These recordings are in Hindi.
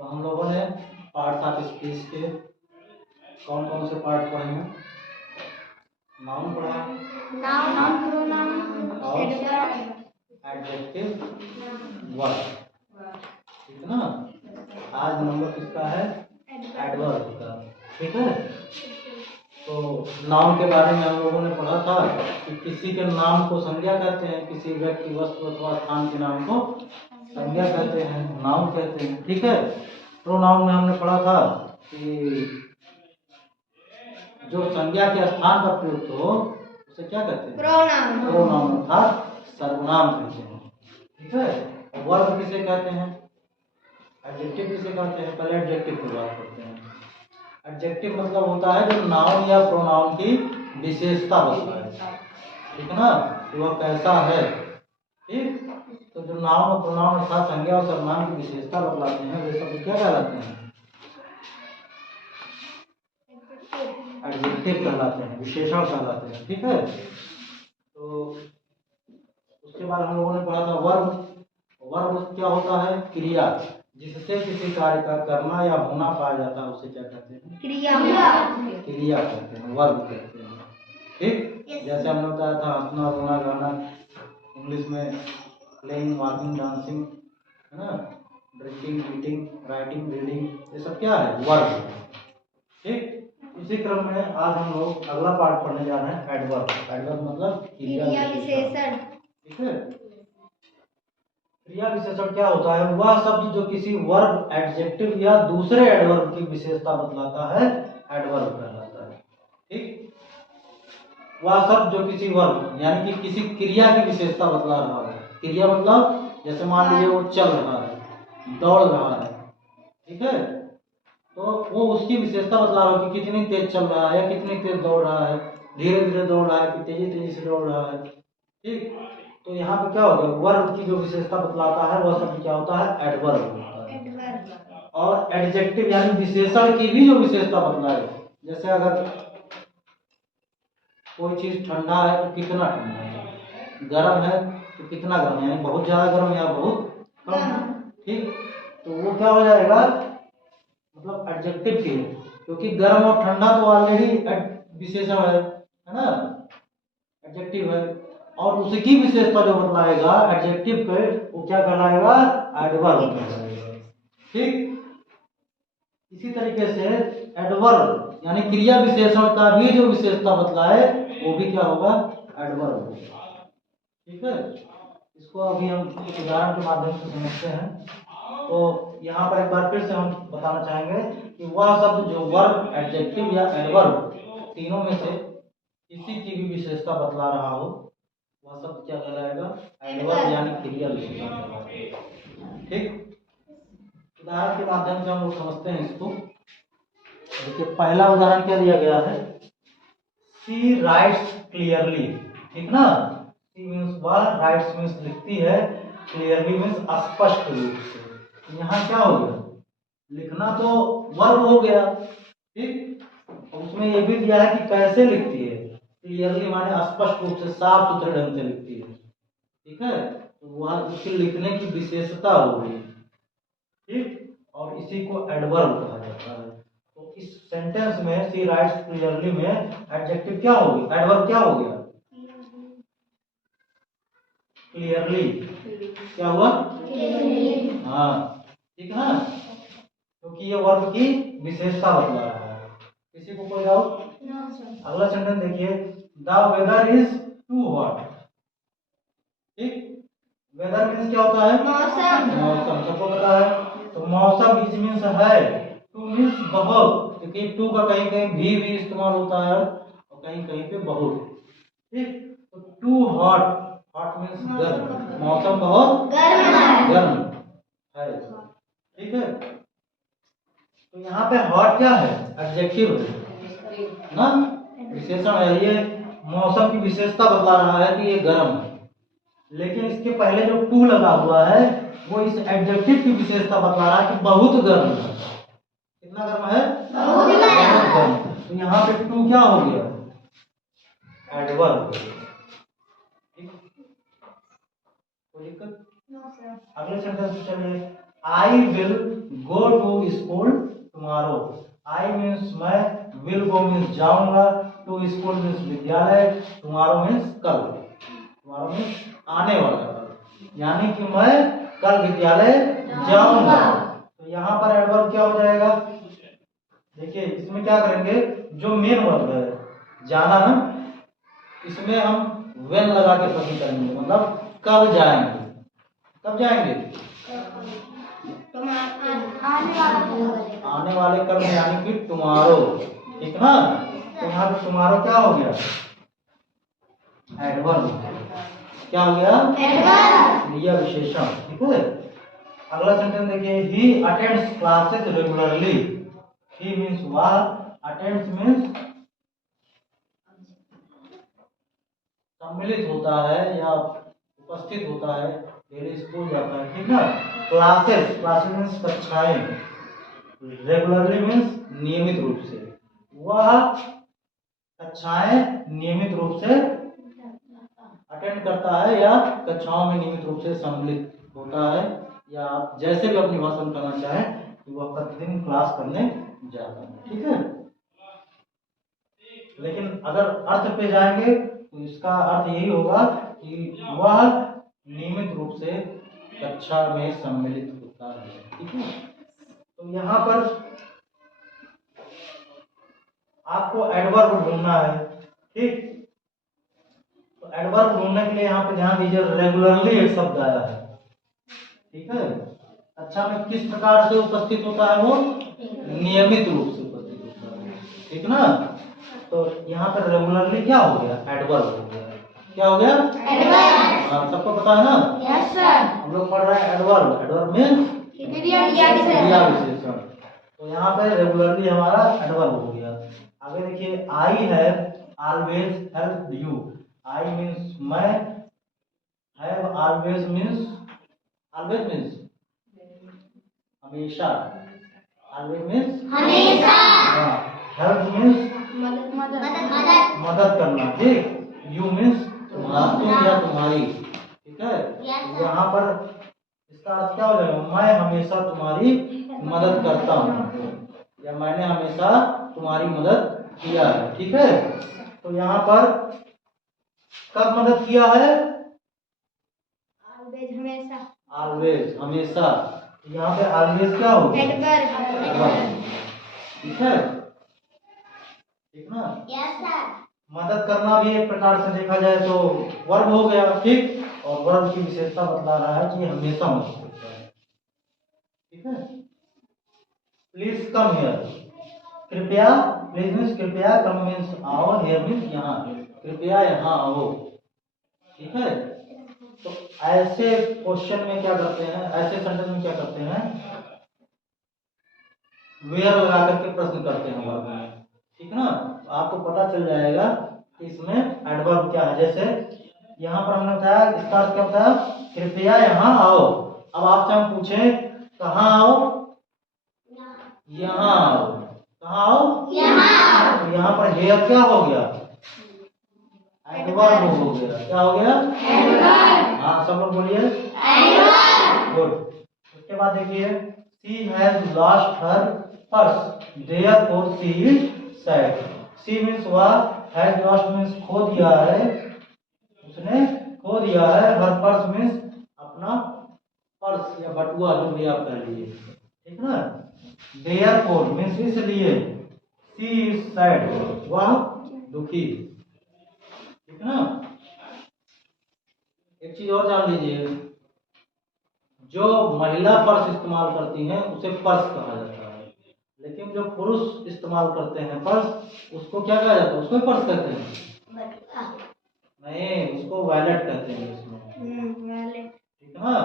तो हम लोगों ने पार्ट था स्पीच के कौन कौन से पार्ट पढ़े हैं? नाउन पढ़ा, नाउन, प्रोनाउन और एडजेक्टिव, वर्ब, ठीक है ना। आज नंबर किसका है? एडवर्ब का, ठीक है। तो नाउन के बारे में हम लोगों ने पढ़ा था कि किसी के नाम को संज्ञा कहते हैं, किसी व्यक्ति वस्तु अथवा स्थान के नाम को संज्ञा कहते हैं, नाउन कहते हैं, ठीक है। प्रोनाउन में हमने पढ़ा था कि जो संज्ञा के स्थान पर प्रयुक्त हो उसे क्या कहते हैं? प्रोनाउन। प्रोनाउन अर्थात सर्वनाम कहते हैं, ठीक है। वर्ब किसे कहते हैं? एडजेक्टिव किसे कहते हैं? पहले एडजेक्टिव की बात करते हैं। एडजेक्टिव मतलब होता है जो नाउन या प्रोनाउन की विशेषता बताए, ठीक है ना, कि वह कैसा है, ठीक। तो जो नाउन और प्रोनाउन अर्थात संज्ञा और सर्वनाम की विशेषता बतलाते हैं वे सब क्या कहलाते हैं? एडजेक्टिव कहलाते हैं, विशेषण कहलाते हैं, ठीक है। तो उसके बाद हम लोगों ने पढ़ा था वर्ब। वर्ब क्या होता है? क्रिया, जिससे किसी कार्य का करना या होना पाया जाता है उसे क्या कहते हैं? क्रिया। क्रिया कहते हैं, वर्ब कहते हैं, ठीक। जैसे हमने बताया था हंसना, रोना, गाना, इंग्लिश में प्लेइंग, वॉकिंग, डांसिंग, है ना, ड्रिंकिंग, ईटिंग, राइटिंग, रीडिंग, ये सब क्या है? वर्ब, ठीक। इसी क्रम में आज हम लोग अगला पार्ट पढ़ने जा रहे हैं एडवर्ब। एडवर्ब मतलब क्रिया विशेषण, ठीक है। क्रिया विशेषण क्या होता है? वह शब्द जो किसी वर्ब, एडजेक्टिव या दूसरे एडवर्ब की विशेषता बतलाता है, एडवर्ब कहलाता है, ठीक। वह शब्द जो किसी वर्ब यानी कि किसी क्रिया की विशेषता बतला रहा है। क्रिया मतलब जैसे मान लीजिए वो चल रहा है, दौड़ रहा है, ठीक है, तो वो उसकी विशेषता बतला रहा है कि कितनी तेज चल रहा है, कितनी तेज दौड़ रहा है, धीरे धीरे दौड़ रहा है कि तेजी तेजी से दौड़ रहा है, ठीक। तो यहाँ पे क्या होगा? वर्ब की जो विशेषता बतलाता है वह शब्द क्या होता है? एडवर्ब होता है। और एडजेक्टिव यानी विशेषण की भी जो विशेषता बतलाए, जैसे अगर कोई चीज ठंडा है तो कितना ठंडा है, गर्म है तो कितना गर्म, यानी बहुत ज्यादा गर्म या बहुत कम, ठीक। तो वो क्या हो जाएगा? मतलब एडजेक्टिव की, क्योंकि गर्म और ठंडा तो ऑलरेडी विशेषण है ना, एडजेक्टिव है। और उसकी विशेषता जो बतलाएगा एडजेक्टिव पे वो क्या कहलाएगा? एडवर्ब कहलाएगा, ठीक। इसी तरीके से एडवर्ब यानी क्रिया विशेषण का भी जो विशेषता बतलाए वो भी क्या होगा? एडवर्ब होगा, ठीक है। इसको अभी हम एक उदाहरण के माध्यम से समझते हैं। तो यहाँ पर एक बार फिर से हम बताना चाहेंगे कि वह शब्द जो वर्ब, एडजेक्टिव या एडवर्ब तीनों में से किसी की भी विशेषता बतला रहा हो वह शब्द क्या कहलाएगा? एडवर्ब यानी क्रिया विशेषण कहलाएगा, ठीक। उदाहरण के माध्यम से हम लोग समझते हैं इसको। देखिए पहला उदाहरण क्या दिया गया है? शी राइट्स क्लियरली, ठीक ना। शी मीन्स वह, राइट्स मीन्स लिखती है, क्लियरली मीन्स स्पष्ट रूप से। यहाँ क्या हो गया? लिखना तो वर्ब हो गया, ठीक। उसमें ये भी दिया है कि कैसे लिखती है। क्लियरली माने स्पष्ट रूप से, साफ सुथरे ढंग से लिखती है, ठीक है। तो वह उसके लिखने की विशेषता हो गई, ठीक। और इसी को एडवर्ब कहा जाता है। तो इस सेंटेंस में शी राइट्स क्लियरली में एडजेक्टिव क्या हो गया? एडवर्ब क्या हो गया? क्लियरली। क्या हुआ? हाँ, ठीक है ना, क्योंकि ये वर्ब की विशेषता बतला रहा है। किसी को कोई डाउट? अगला सेंटेंस देखिए, the weather is too hot, ठीक। वेदर मीन्स क्या होता है? मौसम। मौसम सबको पता है। तो मौसम इज मीन्स है, टू मीन्स बहुत, क्योंकि टू का कहीं कहीं भी इस्तेमाल होता है और कहीं कहीं पे बहुत, ठीक। तो टू हॉट, हॉट मीन्स गर्म, मौसम बहुत गर्म है, ठीक है। तो यहाँ पे हॉट क्या है? एडजेक्टिव है ना, विशेषण है। ये मौसम की विशेषता बता रहा है कि ये गर्म है, लेकिन इसके पहले जो टू लगा हुआ है वो इस एडजेक्टिव की विशेषता बता रहा है कि बहुत गर्म है। कितना गर्म है? बहुत गर्म। तो यहाँ पे टू क्या हो गया? एडवर्ब। कोई दिक्कत? अगले सेंटेंस में चलिए, I will go to school tomorrow. I means मैं, विल गो मीन्स जाऊंगा, टू स्कूल मीन्स विद्यालय, टुमारो मीन्स कल, टुमारो मीन्स आने वाला कल, यानी कि मैं कल विद्यालय जाऊंगा। तो यहाँ पर एडवर्ब क्या हो जाएगा? देखिए इसमें क्या करेंगे, जो मेन वर्ब है जाना ना, इसमें हम वेन लगा के प्रश्न करेंगे, मतलब कब जाएंगे, कब जाएंगे, आने वाले कल में, यानी कि टुमारो, ठीक ना। तो यहाँ पे टुमारो क्या हो गया? एडवर्ब। क्या हो गया? एडवर्ब, क्रिया विशेषण, ठीक है। अगला सेंटेंस देखिए, ही अटेंड्स क्लासेस रेगुलरली। ही मीन्स वह, अटेंड्स मीन्स सम्मिलित होता है या उपस्थित होता है, डेली स्कूल जाता है, ठीक ना। क्लासेस, क्लासेस मीन्स कक्षाएं, रेगुलरली मीन्स नियमित रूप से, वह कक्षाएं नियमित रूप से अटेंड करता है या कक्षाओं में नियमित रूप से सम्मिलित होता है, या आप जैसे भी अपनी भाषा में कहना चाहें कि वह प्रतिदिन क्लास करने जाता है, ठीक है। लेकिन अगर अर्थ पे जाएंगे तो इसका अर्थ यही होगा कि वह नियमित रूप से कक्षा में सम्मिलित होता है, ठीक है। तो यहाँ पर आपको एडवर्ब ढूंढना है, ठीक। तो एडवर्ब ढूंढने के लिए यहाँ पे ध्यान दीजिए, रेगुलरली एक शब्द आया है, ठीक है। कक्षा में किस प्रकार से उपस्थित होता है? वो नियमित रूप से उपस्थित होता है, ठीक ना। तो यहाँ पर रेगुलरली क्या हो गया? एडवर्ब हो गया। क्या हो गया? एडवर्ब। सबको पता है ना? Yes sir. हम लोग पढ़ रहे हैं एडवर्ब। एडवर्ब मींस क्रिया विशेषण। तो यहाँ पे रेगुलरली हमारा एडवर्ब हो गया। आगे देखिए, I have always helped you. I means मैं, have always means, always means हमेशा, ऑलवेज मीन्स हमेशा, हेल्प मीन्स मदद करना, ठीक। यू मीन्स तुम या तुम्हारी, ठीक है। यहाँ पर इसका अर्थ क्या हो जाएगा? मैं हमेशा तुम्हारी मदद करता हूँ, या मैंने हमेशा तुम्हारी मदद किया है, ठीक है। तो यहाँ पर कब मदद किया है? ऑलवेज, हमेशा। ऑलवेज, हमेशा। यहाँ पे ऑलवेज क्या हो गया? एडवर्ब, ठीक है, ठीक ना। Yes sir. मदद करना भी एक प्रकार से देखा जाए तो वर्ब हो गया, ठीक। और वर्ब की विशेषता बतला रहा है कि हमेशा मदद करता है, ठीक है। प्लीज कम हियर, कृपया, प्लीज मीन्स कृपया, कम मीन्स आओ, हियर मीन्स यहाँ, कृपया यहाँ आओ, ठीक है। तो ऐसे क्वेश्चन में क्या करते हैं, ऐसे सेंटेंस में क्या करते हैं, वेयर लगा करके प्रश्न करते हैं वर्ब में, ठीक ना। तो आपको पता चल जाएगा कि इसमें एडवर्ब क्या है। जैसे यहाँ पर हमने बताया, इसका अर्थ क्या बताया? कृपया यहाँ आओ। अब आपसे हम पूछें कहाँ आओ? यहाँ आओ। कहाँ आओ? यहाँ। तो यहाँ पर हेयर क्या हो गया? एडवर्ब हो गया। क्या हो गया? एडवर्ब। हाँ, सब लोग बोलिए एडवर्ब। गुड। उसके बाद देखिए, she has lost her purse, therefore she is sad. She means वह, हैज लॉस्ट मीन्स खो दिया है, उसने खो दिया है, हर पर्स मीन्स अपना पर्स या बटुआ, जो भी आप कह लीजिए, ठीक ना। देयरफॉर मीन्स इसलिए, शी इज सैड, वह दुखी, ठीक ना। एक चीज और जान लीजिए, जो महिला पर्स इस्तेमाल करती हैं उसे पर्स कहा जाता है, लेकिन जो पुरुष इस्तेमाल करते हैं पर्स, उसको क्या कहा जाता है? उसको पर्स कहते हैं? नहीं, उसको वैलेट कहते हैं इसमें, वैलेट, ठीक है ना।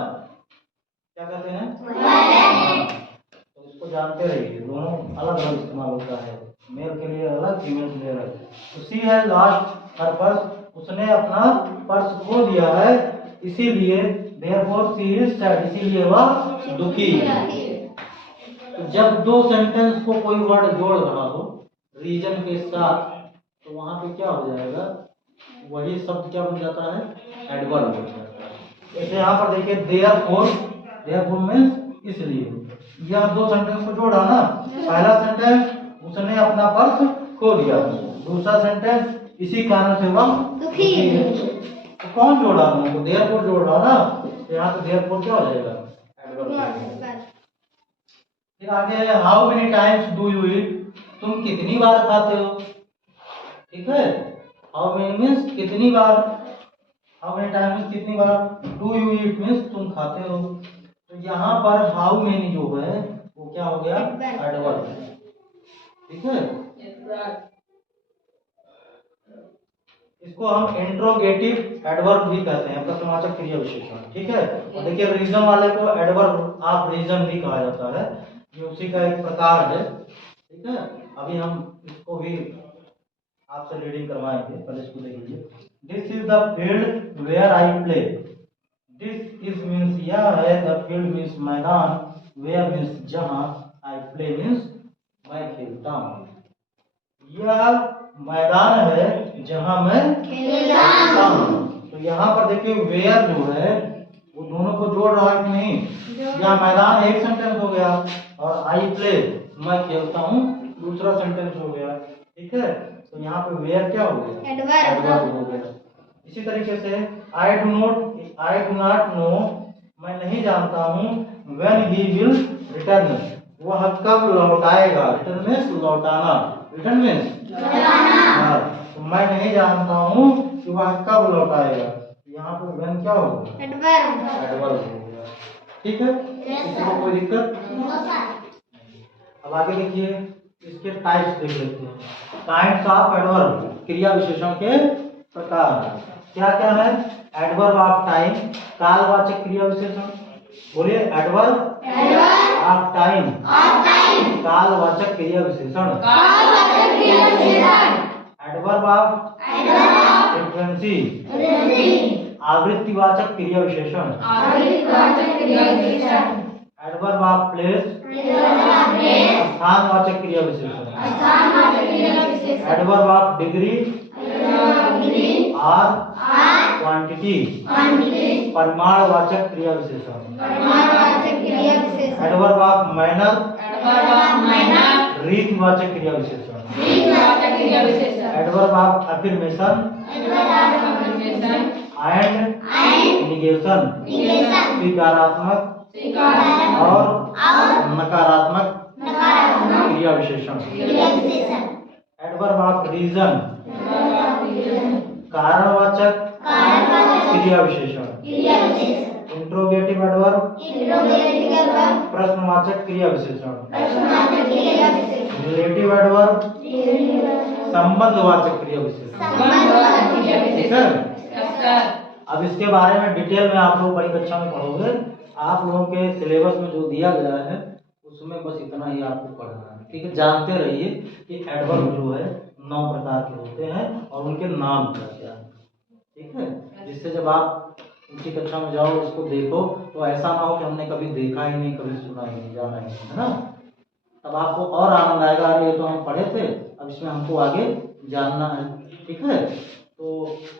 क्या कहते हैं? वैलेट। तो इसको जानते रहिए, दोनों अलग अलग इस्तेमाल होता है, मेल के लिए अलग, फीमेल के लिए अलग। तो she has lost her purse, उसने अपना पर्स खो दिया है, इसीलिए देयरफॉर शी इज सैड, इसीलिए वह दुखी है। तो जब दो सेंटेंस को कोई वर्ड जोड़ रहा हो रीजन के साथ, तो वहां पे क्या हो जाएगा? वही शब्द क्या बन जाता है? एडवर्ब बन जाता है। जैसे यहाँ पर देखिए, देयरफॉर, देयरफॉर मीन्स इसलिए यह दो सेंटेंस को जोड़ा ना। पहला सेंटेंस उसने अपना पर्स खो दिया, दूसरा सेंटेंस इसी कारण से वह दुखी है। तो कौन जोड़ा उनको? देयरफॉर जोड़ रहा ना, तो यहाँ पे देयरफॉर क्या हो जाएगा? एडवर्ब। फिर आगे है how many times do you eat, तुम कितनी बार खाते हो। ठीक है, हाउ मेनी मीन्स कितनी बार, हाउ मेनी टाइम्स कितनी बार, डू यू ईट मीन्स तुम खाते हो। तो यहाँ पर हाउ मेनी जो है वो क्या हो गया? एडवर्ब। ठीक है, इसको हम इंट्रोगेटिव एडवर्ब भी कहते हैं, प्रश्नवाचक क्रिया विशेषण। ठीक है, और देखिए रीजन वाले को एडवर्ब ऑफ रीजन भी कहा जाता है, ये उसी का एक प्रकार है। ठीक है, अभी हम इसको भी आपसे रीडिंग करवाएंगे, पहले इसको देख लीजिए। This is the field where I play, this is means यह है, द फील्ड मीन्स मैदान, वेयर मीन्स जहां, आई प्ले मीन्स मैं खेलता हूँ। यह मैदान है जहां मैं खेलता हूँ। तो यहाँ पर देखिए वेयर जो है वो दोनों को जोड़ रहा है कि नहीं? यहाँ मैदान एक सेंटेंस हो गया और आई प्ले मैं खेलता हूँ दूसरा सेंटेंस हो गया। ठीक है, तो यहाँ पे वेयर क्या हो गया? एडवर्ब हो गया। इसी तरीके से आई डू नॉट नो, मैं नहीं जानता हूँ, व्हेन ही विल रिटर्न, वह कब लौटाएगा। रिटर्न मीन्स लौटाना, रिटर्न मीन्स तो मैं नहीं जानता हूँ कि वह कब लौटाएगा। यहाँ पे व्हेन क्या होगा? एडवर्ब हो गया। ठीक है, इसमें कोई दिक्कत? अब आगे देखिए इसके टाइप्स देख लेते हैं। टाइप्स ऑफ एडवर्ब, क्रिया विशेषण के प्रकार क्या क्या है? एडवर्ब ऑफ टाइम, कालवाचक क्रिया विशेषण। बोलिए एडवर्ब ऑफ टाइम, कालवाचक क्रिया विशेषण। एडवर्ब ऑफ फ्रीक्वेंसी, आवृत्तिवाचक क्रिया विशेषण। एडवर्ब ऑफ प्लेस, स्थानवाचक क्रिया विशेषण। एडवर्ब ऑफ डिग्री और क्वांटिटी, परिमाणवाचक क्रिया विशेषण। एडवर्ब ऑफ मैनर, रीतिवाचक क्रिया विशेषण। Adverb of affirmation and negation, स्वीकारात्मक और नकारात्मक क्रिया विशेषण। एडवर्ब ऑफ रीजन, कारणवाचक क्रिया विशेषण। इंट्रोगेटिव एडवर्ब, प्रश्नवाचक क्रिया विशेषण। रिलेटिव एडवर्ब, संबंधवाचक क्रिया विशेषण। ठीक है, अब इसके बारे में डिटेल में आप लोग बड़ी कक्षा में पढ़ोगे। आप लोगों के सिलेबस में जो दिया गया है उसमें बस इतना ही आपको पढ़ना है। ठीक है, जानते रहिए कि एडवर्ब जो है 9 प्रकार के होते हैं और उनके नाम क्या है। ठीक है, जिससे जब आप ऊंची कक्षा में जाओ उसको देखो तो ऐसा ना हो कि हमने कभी देखा ही नहीं, कभी सुना ही नहीं, जाना ही नहीं, है ना। तब आपको और आनंद आएगा, अरे ये तो हम पढ़े थे, अब इसमें हमको आगे जानना है। ठीक है, तो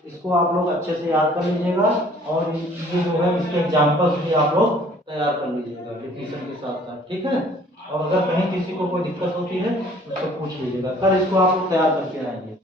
इसको आप लोग अच्छे से याद कर लीजिएगा और ये जो है इसके एग्जाम्पल्स भी आप लोग तैयार कर लीजिएगा डिफिनेशन के साथ साथ। ठीक है, और अगर कहीं किसी को कोई दिक्कत होती है उसको पूछ लीजिएगा, कल इसको आप लोग तैयार करके आएंगे।